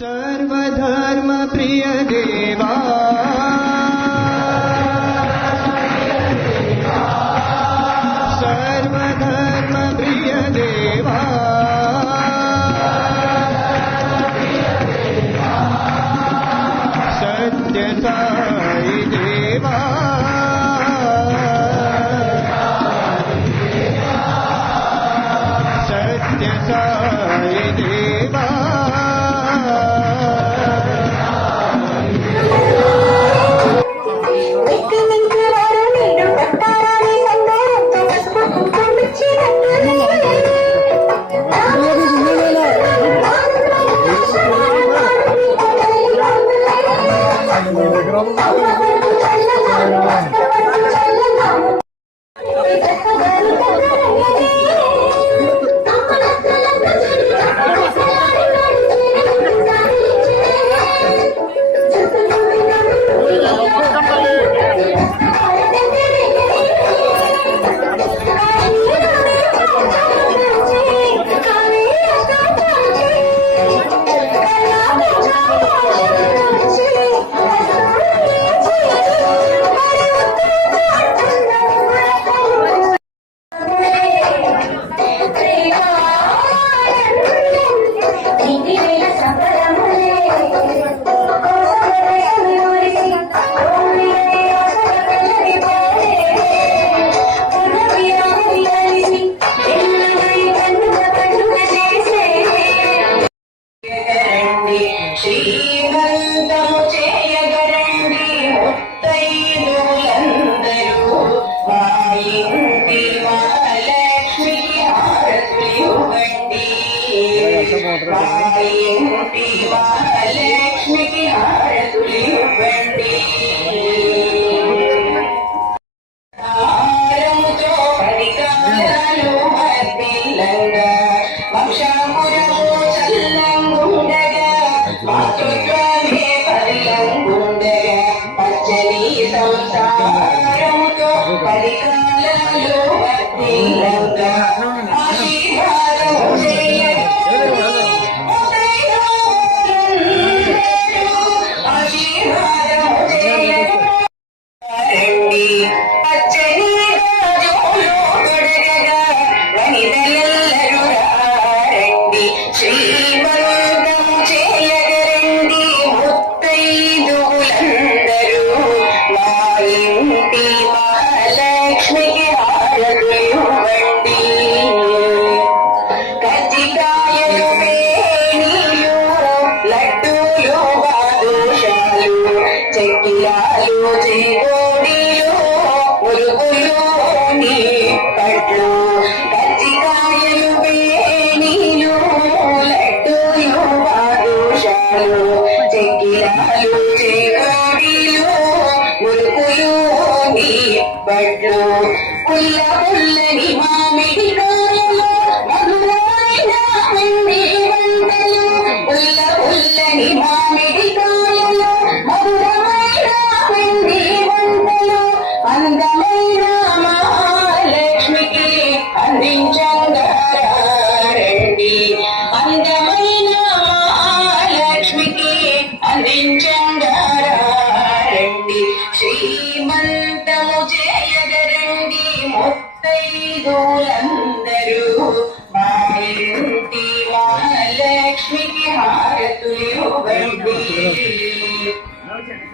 सर्वधर्मप्रियदेवा పరికాలలో తీరంగా cheeky आलू चे गोलो यालो लेटलो भोशालो चेकी आलू चोड़ो